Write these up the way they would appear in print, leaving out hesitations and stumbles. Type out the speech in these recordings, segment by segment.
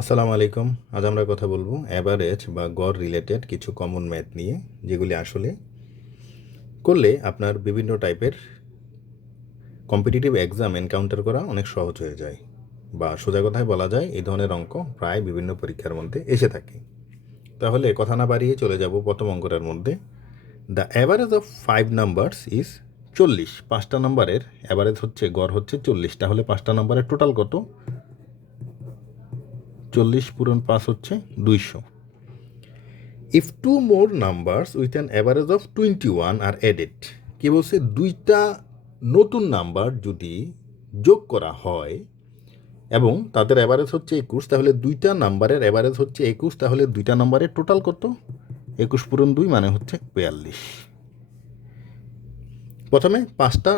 আসসালামু আলাইকুম। আজ আমরা কথা বলবো অ্যাভারেজ বা গড় রিলেটেড কিছু কমন ম্যাথ নিয়ে, যেগুলি আসলে করলে আপনার বিভিন্ন টাইপের কম্পিটিটিভ এক্সাম এনকাউন্টার করা অনেক সহজ হয়ে যায়, বা সোজা কথায় বলা যায় এই ধরনের অঙ্ক প্রায় বিভিন্ন পরীক্ষার মধ্যে এসে থাকে। তাহলে কথা না বাড়িয়ে চলে যাব প্রথম অঙ্কটার মধ্যে। The average of 5 numbers is 40। 5টা নাম্বারের অ্যাভারেজ হচ্ছে, গড় হচ্ছে 40। তাহলে 5টা নাম্বারের টোটাল কত? 40 পূরণ 5 হচ্ছে 200। If two more numbers with an average of 21 are added, কি বলছে, দুইটা নতুন নাম্বার যদি যোগ করা হয় এবং তাদের অ্যাভারেজ হচ্ছে 21, তাহলে দুইটা নাম্বারের অ্যাভারেজ হচ্ছে 21, তাহলে দুইটা নাম্বারের টোটাল কত? 21 পূরণ 2 মানে হচ্ছে 42। প্রথমে 5টা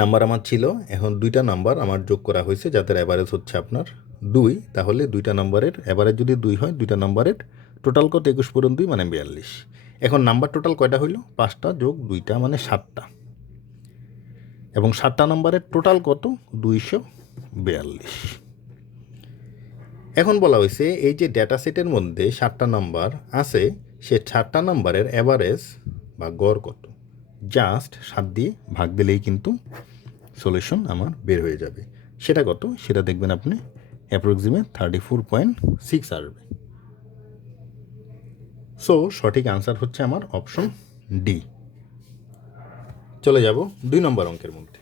নাম্বার আমার ছিল, এখন দুইটা নাম্বার আমার যোগ করা হয়েছে যাদের অ্যাভারেজ হচ্ছে আপনার 2, তাহলে দুইটা নাম্বারের অ্যাভারেজ যদি 2 হয়, দুইটা নাম্বারের টোটাল কত? 21 পূরণ 2 মানে 42। এখন নাম্বার টোটাল কয়টা হইল? 5টা যোগ 2টা মানে 7টা, এবং 7টা নাম্বারের টোটাল কত? 242। এখন বলা হয়েছে এই যে ডেটা সেটের মধ্যে 7টা নাম্বার আছে, সে 7টা নাম্বারের অ্যাভারেজ বা গড় কত? জাস্ট 7 দিয়ে ভাগ দিলেই কিন্তু সলিউশন আমার বের হয়ে যাবে। সেটা কত? সেটা দেখবেন আপনি অ্যাপ্রক্সিমেট 34.6 আসবে। সো সঠিক আনসার হচ্ছে আমার অপশন ডি। চলে যাব 2 নম্বর অঙ্কের মধ্যে।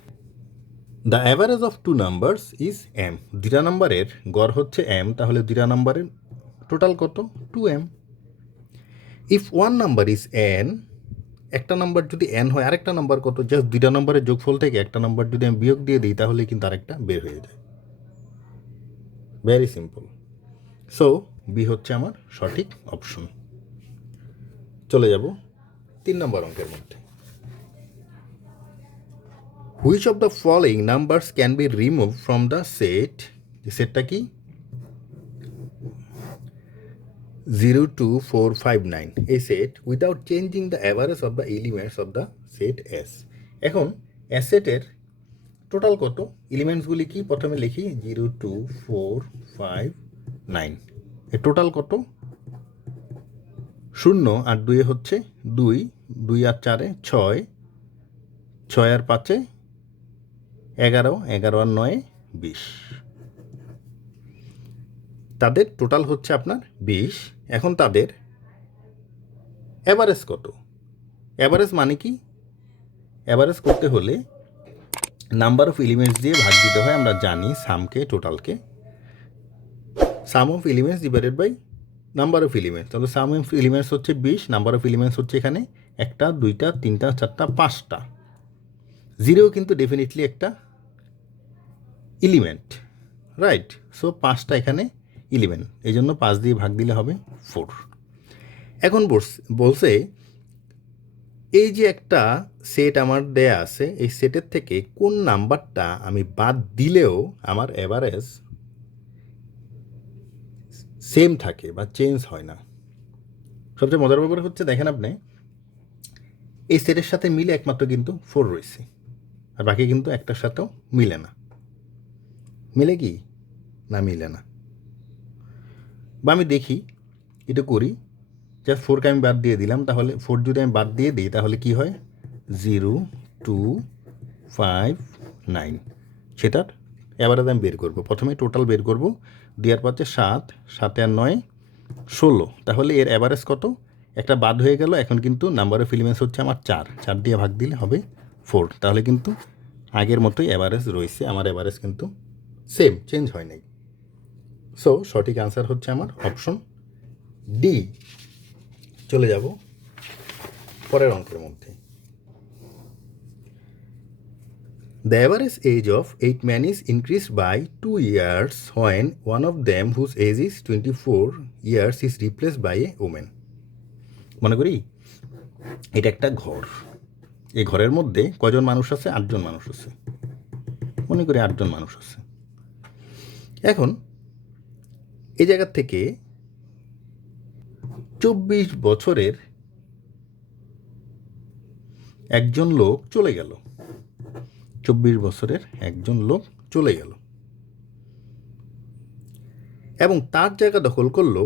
The average of 2 numbers is M. দুটা নাম্বারের গড় হচ্ছে এম, তাহলে দুটা নাম্বারের টোটাল কত? 2m। If one number is an, একটা নাম্বার যদি এন হয়, আরেকটা নাম্বার কত? জাস্ট দুইটা নাম্বারের যোগফল থেকে একটা নাম্বার যদি আমি বিয়োগ দিয়ে দিই, তাহলে কিন্তু আরেকটা বের হয়ে যায়। Very simple. সো বি হচ্ছে আমার সঠিক অপশন। চলে যাব 3 নম্বর অঙ্কের মধ্যে। Which of the following numbers can be remove from the set? সেটটা কি? 0, 2, 4, 5, 9 এই set without changing the average of the elements of the set S. এখন এস সেটের টোটাল কত? এলিমেন্টসগুলি কি? প্রথমে লিখি 0, 2, 4, 5, 9। এর টোটাল কত? 0 আর 2 হচ্ছে 2, 2 আর 4 6, 6 আর 5 11, 11 আর 9 20। তাদের টোটাল হচ্ছে আপনার 20। এখন তাদের অ্যাভারেজ কত? অ্যাভারেজ মানে কি? অ্যাভারেজ করতে হলে নাম্বার অফ এলিমেন্টস দিয়ে ভাগ দিতে হয়। আমরা জানি সামকে, টোটালকে sum of elements divided by number of elements. তাহলে সাম অফ এলিমেন্টস হচ্ছে 20, নাম্বার অফ এলিমেন্টস হচ্ছে এখানে 1, 2, 3, 4, 5টা। 0 কিন্তু ডেফিনেটলি একটা এলিমেন্ট, রাইট? সো 5টা এখানে এলিমেন্ট, এই জন্য 5 দিয়ে ভাগ দিলে হবে 4। এখন বলছে এই যে একটা সেট আমার দেয়া আছে, এই সেটের থেকে কোন নাম্বারটা আমি বাদ দিলেও আমার অ্যাভারেজ সেম থাকে বা চেঞ্জ হয় না। সবচেয়ে মজার ব্যাপার হচ্ছে, দেখেন আপনি এই সেটের সাথে মিলে একমাত্র কিন্তু 4 রয়েছে, আর বাকি কিন্তু একটার সাথেও মিলে না। মিলে কি? না, মিলে না। বা আমি দেখি, এটা করি, জাস্ট 4কে আমি বাদ দিয়ে দিলাম, তাহলে 4 যদি আমি বাদ দিয়ে দিই তাহলে কি হয়? 0, 2, 5, 9। সেটার অ্যাভারেজ আমি বের করবো। প্রথমে টোটাল বের করবো। 2 আর 5 7, 7 আর 9 16। তাহলে এর অ্যাভারেজ কত? একটা বাদ হয়ে গেল। এখন কিন্তু নাম্বার অফ এলিমেন্টস হচ্ছে আমার 4, 4 দিয়ে ভাগ দিলে হবে 4। তাহলে কিন্তু আগের মতোই অ্যাভারেজ রয়েছে, আমার অ্যাভারেজ কিন্তু সেম, চেঞ্জ হয় নাই। সো সঠিক আনসার হচ্ছে আমার অপশন ডি। চলে যাব পরের অঙ্কের মধ্যে। The average age of 8 men is increased by 2 years when one of them whose age is 24 years is replaced by a woman. মনে করি এটা একটা ঘর। এই ঘরের মধ্যে কজন মানুষ আছে? 8 জন মানুষ আছে। মনে করি 8 জন মানুষ আছে। এখন এই জায়গা থেকে 24 বছরের একজন লোক চলে গেল। 24 বছরের একজন লোক চলে গেল। এবং তার জায়গা দখল করলো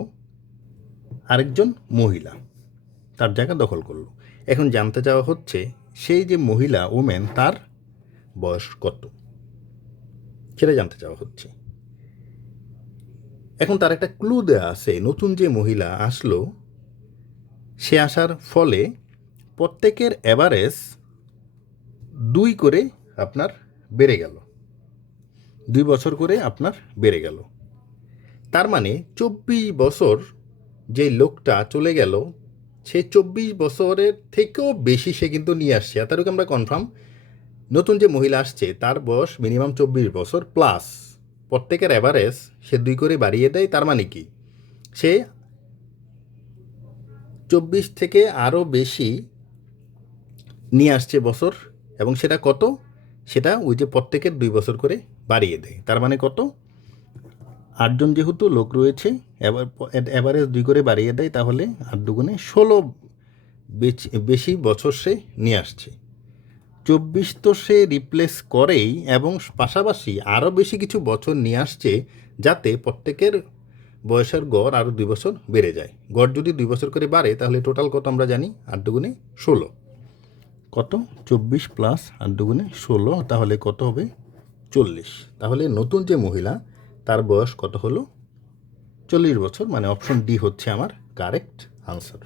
আরেকজন মহিলা, তার জায়গা দখল করলো। এখন জানতে চাওয়া হচ্ছে সেই যে মহিলা ওমেন তার বয়স কত, সেটা জানতে চাওয়া হচ্ছে। এখন তার একটা ক্লু দেওয়া আছে, নতুন যে মহিলা আসলো সে আসার ফলে প্রত্যেকের অ্যাভারেজ 2 করে আপনার বেড়ে গেল, 2 বছর করে আপনার বেড়ে গেল। তার মানে 24 বছর যে লোকটা চলে গেল সে 24 বছরের থেকেও বেশি সে কিন্তু নিয়ে আসছে। এতটুকু আমরা কনফার্ম, নতুন যে মহিলা আসছে তার বয়স মিনিমাম 24 বছর প্লাস প্রত্যেকের অ্যাভারেজ সে 2 করে বাড়িয়ে দেয়। তার মানে কি সে 24 থেকে আরও বেশি নিয়ে আসছে বছর, এবং সেটা কত, সেটা ওই যে প্রত্যেকের 2 বছর করে বাড়িয়ে দেয়। তার মানে কত, 8 জন যেহেতু লোক রয়েছে অ্যাভারেজ 2 করে বাড়িয়ে দেয়, তাহলে 8 দুগুণে 16 বেশি বছর সে নিয়ে আসছে। 24 তো সে রিপ্লেস করেই, এবং পাশাপাশি আরও বেশি কিছু বছর নিয়ে আসছে যাতে প্রত্যেকের বয়সের গড় আরও 2 বছর বেড়ে যায়। গড় যদি 2 বছর করে বাড়ে তাহলে টোটাল কত আমরা জানি, 8 দুগুণে 16। কত, 24 প্লাস 8 দুগুণে 16, তাহলে কত হবে, 40। তাহলে নতুন যে মহিলা তার বয়স কত হলো, 40 বছর। মানে অপশন ডি হচ্ছে আমার কারেক্ট আনসার।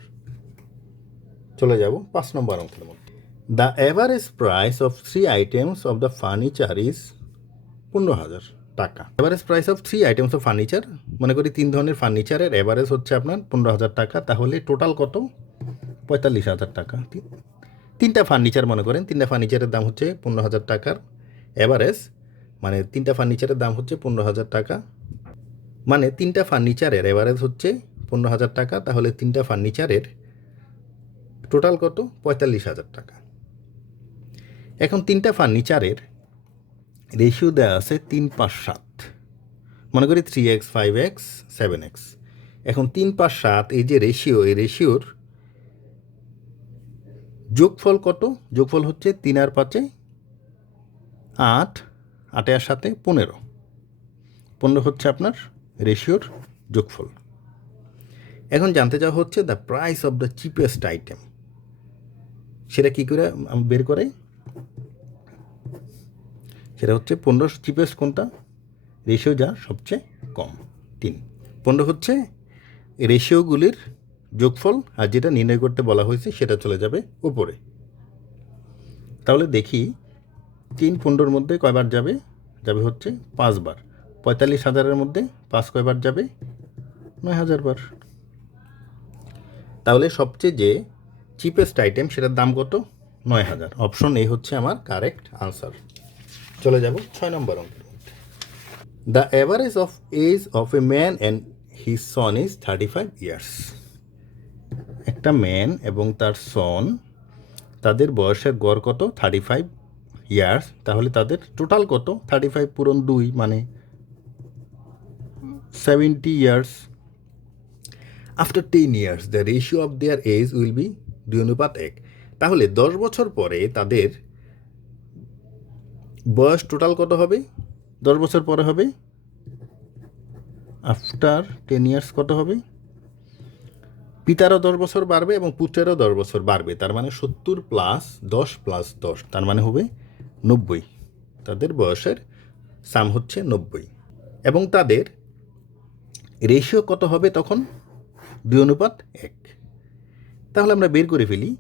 চলে যাব 5 নম্বর অঙ্কের মধ্যে। The average price of 3 items of the furniture is 15,000 টাকা। Average price of 3 items of furniture, মনে করি 3 ধরনের ফার্নিচারের অ্যাভারেজ হচ্ছে আপনার 15,000 টাকা, তাহলে টোটাল কত, 45,000 টাকা। 3টা ফার্নিচার মনে করেন, 3টা ফার্নিচারের দাম হচ্ছে 15,000 টাকার অ্যাভারেজ, মানে 3টা ফার্নিচারের দাম হচ্ছে 15,000 টাকা, মানে 3টা ফার্নিচারের অ্যাভারেজ হচ্ছে 15,000 টাকা, তাহলে 3টা ফার্নিচারের টোটাল কত, 45,000 টাকা। এখন 3টা ফার্নিচারের রেশিও দেওয়া আছে 3, 5, 7, মনে করি 3x, 5x, 7x। এখন 3, 5, 7 এই যে রেশিও, এই রেশিওর যোগফল কত, যোগফল হচ্ছে 3 আর 5 8, 8 আর 7 15, 15 হচ্ছে আপনার রেশিওর যোগফল। এখন জানতে চাওয়া হচ্ছে the price of the cheapest item, সেটা কী করে বের করে, সেটা হচ্ছে 15 চিপেস্ট কোনটা, রেশিও যা সবচেয়ে কম 3। 15 হচ্ছে রেশিওগুলির যোগফল, আর যেটা নির্ণয় করতে বলা হয়েছে সেটা চলে যাবে উপরে। তাহলে দেখি 3 15-র মধ্যে কয়বার যাবে, যাবে হচ্ছে 5 বার। 45,000-এর মধ্যে 5 কয়বার যাবে, 9,000 বার। তাহলে সবচেয়ে যে চিপেস্ট আইটেম সেটার দাম কত, 9,000। অপশন এ হচ্ছে আমার কারেক্ট আনসার। চলে যাব 6 নম্বর অঙ্কের মধ্যে। The average of age of a man and his son is 35 years. একটা ম্যান এবং তার সন, তাদের বয়সের গড় কত, 35 ইয়ার্স। তাহলে তাদের টোটাল কত, 35 পূরণ 2 মানে 70 years. After 10 years the ratio of their age will be 2:1। তাহলে 10 বছর পরে তাদের বয়স টোটাল কত হবে, 10 বছর পরে হবে, আফটার 10 ইয়ার্স কত হবে, পিতারও 10 বছর বাড়বে এবং পুত্রেরও 10 বছর বাড়বে। তার মানে 70 প্লাস 10 প্লাস 10, তার মানে হবে 90। তাদের বয়সের সাম হচ্ছে 90, এবং তাদের রেশিও কত হবে তখন, 2:1। তাহলে আমরা বের করে ফেলি,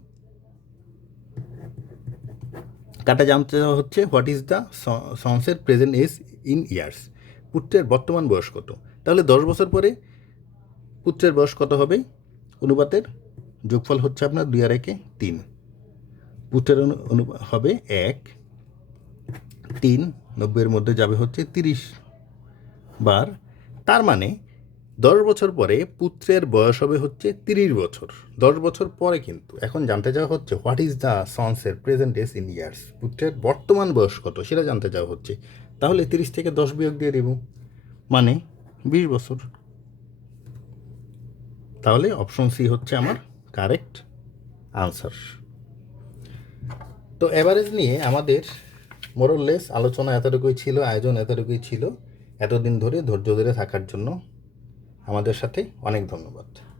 কাটা জানতে হচ্ছে হোয়াট ইজ দ্য সন্সের প্রেজেন্ট এজ ইন ইয়ার্স, পুত্রের বর্তমান বয়স কত। তাহলে 10 বছর পরে পুত্রের বয়স কত হবে, অনুপাতের যোগফল হচ্ছে আপনার 2 আর 1 3, পুত্রের হবে 1, 3, 90-এর মধ্যে যাবে হচ্ছে 30 বার। তার মানে 10 বছর পরে পুত্রের বয়স হবে হচ্ছে 30 বছর, 10 বছর পরে। কিন্তু এখন জানতে চাওয়া হচ্ছে হোয়াট ইজ দ্য সন্সের প্রেজেন্ট এজ ইন ইয়ার্স, পুত্রের বর্তমান বয়স কত সেটা জানতে চাওয়া হচ্ছে। তাহলে 30 থেকে 10 বিয়োগ দিয়ে দেব, মানে 20 বছর। তাহলে অপশন সি হচ্ছে আমার কারেক্ট আনসার। তো অ্যাভারেজ নিয়ে আমাদের মোরললেস আলোচনা এতটুকুই ছিল, আয়োজন এতটুকুই ছিল। এতদিন ধরে ধৈর্য ধরে থাকার জন্য আমাদের সাথে অনেক ধন্যবাদ।